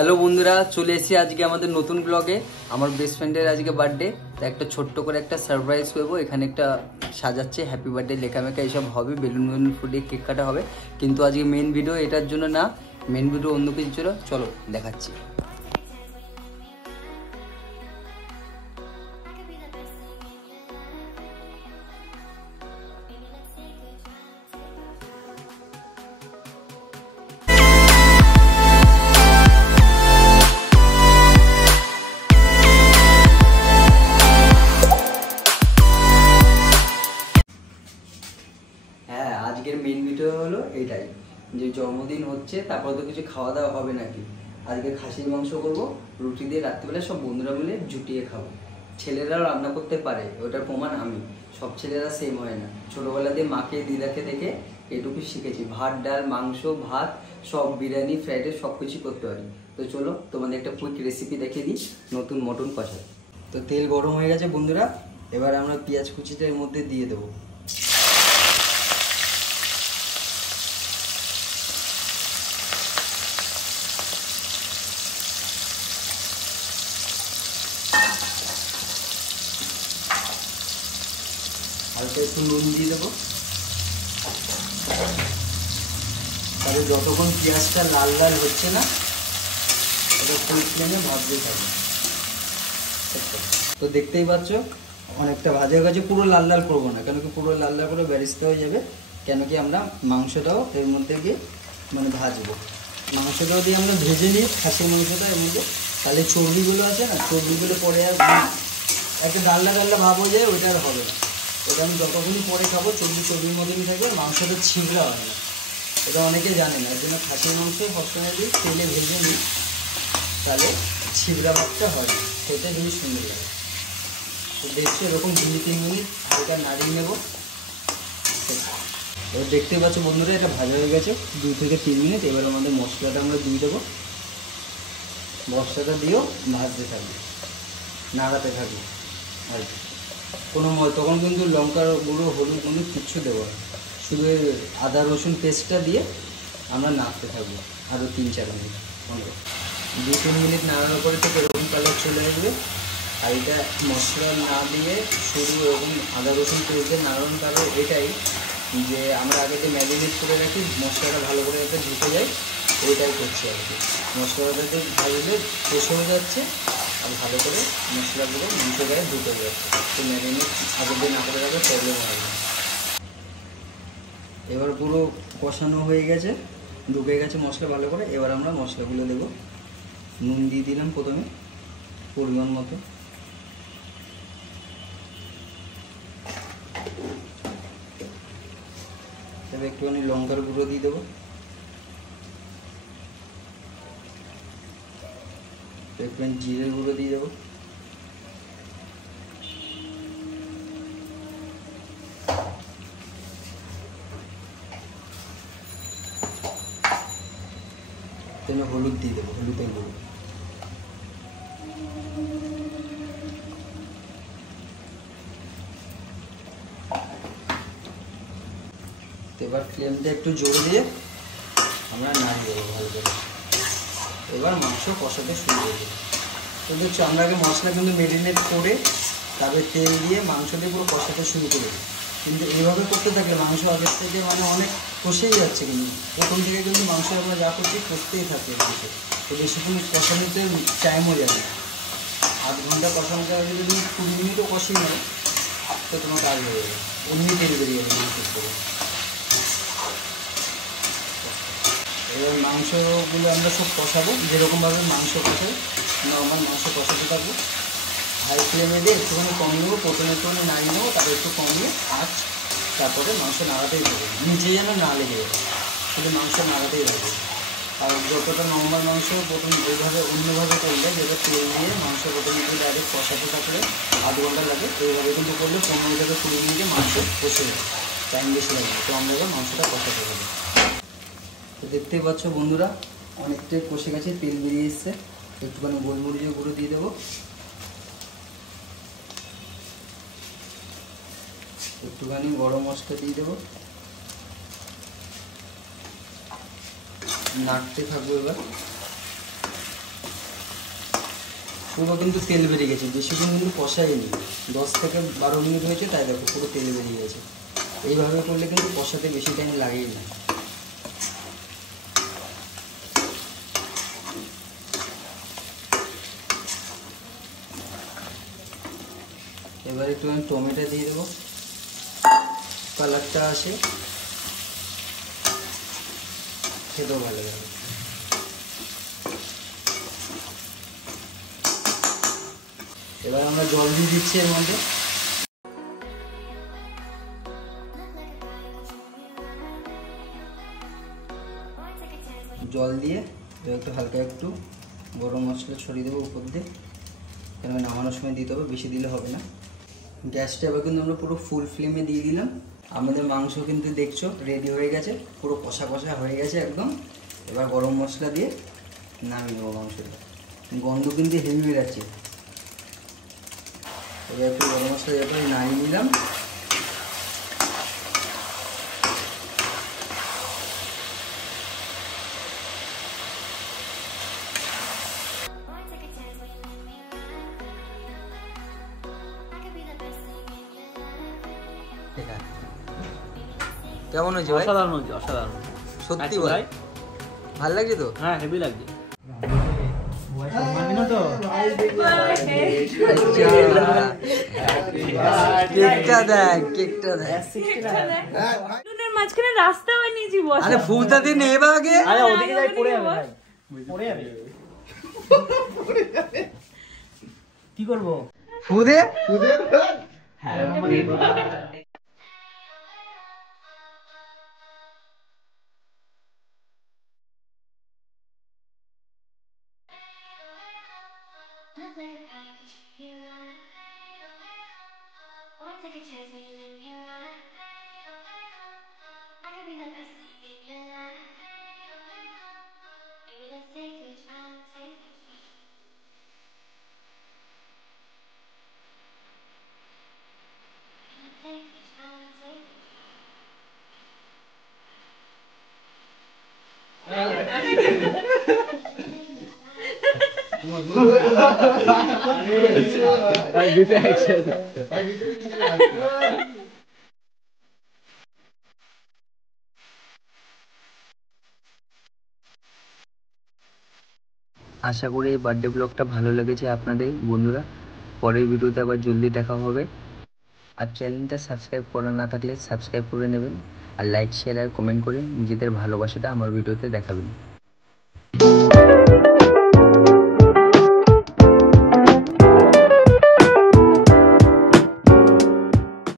Hello বন্ধুরা, চলে এসেছি আজকে আমাদের নতুন ব্লগে। আমার বেস্ট ফ্রেন্ডের আজকে বার্থডে, তো একটা ছোট্ট করে একটা সারপ্রাইজ করবো। এখানে একটা সাজাচ্ছে, হ্যাপি বার্থডে লেখামেখা এইসব হবে, বেলুন বেলুন ফুটিয়ে কেক কাটা হবে। কিন্তু আজকে মেন ভিডিও এটার জন্য না, মেন ভিডিও অন্য কিছু ছিল। চলো দেখাচ্ছি। হ্যাঁ, আজকের মেন ভিডিও হলো এইটাই, যে জন্মদিন হচ্ছে, তারপর তো কিছু খাওয়া দাওয়া হবে নাকি। আজকে খাসির মাংস করবো, রুটি দিয়ে রাত্রিবেলা সব বন্ধুরা মিলে জুটিয়ে খাবো। ছেলেরাও রান্না করতে পারে, ওটার প্রমাণ আমি। সব ছেলেরা সেম হয় না। ছোটোবেলা দিয়ে মাকে দিদাকে দেখে এটুকু শিখেছি। ভাত, ডাল, মাংস, ভাত, সব বিরিয়ানি, ফ্রাইড রাইস সব কিছু করতে পারি। তো চলো তোমাদের একটা কুইক রেসিপি দেখিয়ে দিই, নতুন মটন কষা। তো তেল গরম হয়ে গেছে বন্ধুরা, এবার আমরা পেঁয়াজ কুচিটা এর মধ্যে দিয়ে দেবো। হালকা একটু নুন দিয়ে দেবো। তাহলে যতক্ষণ পেঁয়াজটা লাল লাল হচ্ছে না, এটা ফুল ফ্লেমে ভাজতেই থাকবে। তো দেখতেই পাচ্ছ অনেকটা ভাজা হয়ে গেছে। পুরো লাল লাল করবো না, কেন কি পুরো লাল লাল করে বেরেস্তা হয়ে যাবে। কেন কি আমরা মাংসটাও এর মধ্যে গিয়ে ভাজবো। মাংসটাও দিয়ে আমরা ভেজে নিই, খাসির মাংসটা এর মধ্যে। তাহলে চর্বিগুলো আছে না, চর্বিগুলো পরে আর একটা ডাল্লা ডাল্লা ভাব হয়ে যায়, ওইটা আর হবে না। এটা আমি যতক্ষণই পরে খাবো চর্বির মতনই থাকবে, মাংসটা ছিবড়া হয় না। এটা অনেকে জানে না, এর জন্য খাসির মাংস সবসময় দিয়ে তেলে ভেজে নিই, তাহলে ছিবড়া ভাবটা হয়, খেতে খুবই সুন্দর লাগে। তো দেখছি এরকম 2-3 মিনিট হালকা নাড়িয়ে নেব। এবার দেখতে পাচ্ছ বন্ধুরা, এটা ভাজা হয়ে গেছে 2 থেকে 3 মিনিট। এবার আমাদের মশলাটা আমরা দিয়ে দেবো। মশলাটা দিয়েও ভাজতে থাকবে, নাড়াতে থাকবে। আর কোনো তখন কিন্তু লঙ্কার গুঁড়ো, হলুদ গুঁড়ো কিচ্ছু দেবো না, শুধু আদা রসুন পেস্টটা দিয়ে আমরা নাড়তে থাকবো আরও 3-4 মিনিট। 2-3 মিনিট নাড়ানোর পরে তো এরকম কালার চলে আসবে। আর এটা মশলা না দিয়ে শুধু এরকম আদা রসুন পেস্ট দিয়ে নাড়ানোর কারণ এটাই, যে আমরা আগে যে ম্যারিনেট করে রাখি, মশলাটা ভালো করে যাতে ঢুকে যায়, ওইটাই করছি আর কি। মশলাটাতে ভাজলে কষেও যাচ্ছে, আর ভালো করে মশলাগুলো মাংস গায়ে ঢুকে যাচ্ছে। তো ম্যারিনেট আগের দিয়ে না করে রাখলে প্রবলেম হয় না। এবার পুরো কষানো হয়ে গেছে, ঢুকে গেছে মশলা ভালো করে। এবার আমরা মশলাগুলো দেবো। নুন দিয়ে দিলাম প্রথমে পরিমাণ মতো। তবে একটুখানি লঙ্কার গুঁড়ো দিয়ে দেবো। একটুখানি জিরের গুঁড়ো দিয়ে দেবো। হলুদ দিয়ে দেবো, হলুদের গুঁড়ো। এবার ফ্লেমটা একটু জোর দিয়ে আমরা নাড়িয়ে দেবো ভালো করে। এবার মাংস কষাতে শুরু করবো। তো দেখছো আমরা আগে মশলা কিন্তু ম্যারিনেট করে তারপরে তেল দিয়ে মাংস দিয়ে পুরো কষাতে শুরু করে। কিন্তু এইভাবে করতে থাকলে মাংস আগের থেকে অনেক কষেই যাচ্ছে, কিন্তু প্রথম থেকে কিন্তু মাংস আমরা যা করছি কষতেই থাকে মাংস। তো বেশিক্ষণ কষানোতে টাইমও যাবে। 8 ঘন্টা কষানো যাবে, যদি তুমি 20 মিনিটও কষিয়ে নাও তো তোমার কাজ হয়ে যাবে, এমনি তেল বেরিয়ে যাবে মাংসের থেকে। এবার মাংসগুলো আমরা সব কষাবো, যেরকমভাবে মাংস কষাই নর্মাল মাংস কষাতে থাকবো। হাই ফ্লেমে দিয়ে একটুখানি কমিয়ে, প্রথমে একটুখানি নাড়িয়ে নেবো, তারপর একটু কমিয়ে আঁচ, তারপরে মাংস নাড়াতেই থাকবে, নিচে যেন না লেগে যাবে, শুধু মাংস নাড়াতেই থাকবে। আর যতটা নর্মাল মাংস প্রথম এইভাবে অন্যভাবে করলে, যেটা তেল দিয়ে মাংস প্রথমে দিয়ে ডাইরেক্ট কষাতে থাকলে 8 ঘন্টা লাগে, এইভাবে কিন্তু করলে 15 থেকে 20 মিনিটে মাংস কষে যাবে, টাইম বেশি লাগে না। তো আমরা এবার মাংসটা কষাতে হবে। তো দেখতেই পাচ্ছ বন্ধুরা, অনেকটাই কষে গেছে, তেল বেরিয়ে এসছে। একটুখানি গোলমরিচের গুঁড়ো দিয়ে দেবো, একটুখানি গরম মশলা দিয়ে দেবো। নাড়তে থাকবো। এবার পুরো কিন্তু তেল বেরিয়ে গেছে, বেশিক্ষণ কিন্তু কষাইনি, 10 থেকে 12 মিনিট হয়েছে, তাই দেখো পুরো তেল বেরিয়ে গেছে। এইভাবে করলে কিন্তু কষাতে বেশি টাইম লাগেই না। এবার একটু আমি টমেটো দিয়ে দেবো, কালারটা আসে, খেতেও ভালো লাগে। এবার আমরা জল দিয়ে দিচ্ছি এর মধ্যে। জল দিয়ে একটু হালকা একটু গরম মশলা ছড়িয়ে দেবো উপর দিয়ে, কেন নামানোর সময় দিতে হবে, বেশি দিলে হবে না। গ্যাসটা এবার কিন্তু আমরা পুরো ফুল ফ্লেমে দিয়ে দিলাম। আমাদের মাংস কিন্তু দেখছো রেডি হয়ে গেছে, পুরো কষা কষা হয়ে গেছে একদম। এবার গরম মশলা দিয়ে নামিয়ে নেবো মাংসটা, গন্ধ কিন্তু হেভি বেরাচ্ছে। এবার একটু গরম মশলা দিয়ে নামিয়ে নিলাম। কেমন হয়েছে ভাই? অসাধারণ হয়েছে, অসাধারণ। সত্যি ভাই ভালো লাগছে তো? হ্যাঁ, হেভি লাগছে। কেকটা দেখ, কেকটা দেখ। মাঝখানে রাস্তা বানিয়েছি বস। আরে ফুলটা দিয়ে নেবা আগে। আরে ওদিকে যাই, পড়ে যাবে ভাই, পড়ে যাবে। কি করবো? ফুদে হ্যাঁ, আশা করি এই বার্থডে ব্লগটা ভালো লেগেছে আপনাদের বন্ধুরা। পরের ভিডিওতে আবার জলদি দেখা হবে। আর চ্যানেলটা সাবস্ক্রাইব করা না থাকলে সাবস্ক্রাইব করে নেবেন, আর লাইক শেয়ার আর কমেন্ট করে নিজেদের ভালোবাসাটা আমার ভিডিওতে দেখাবেন।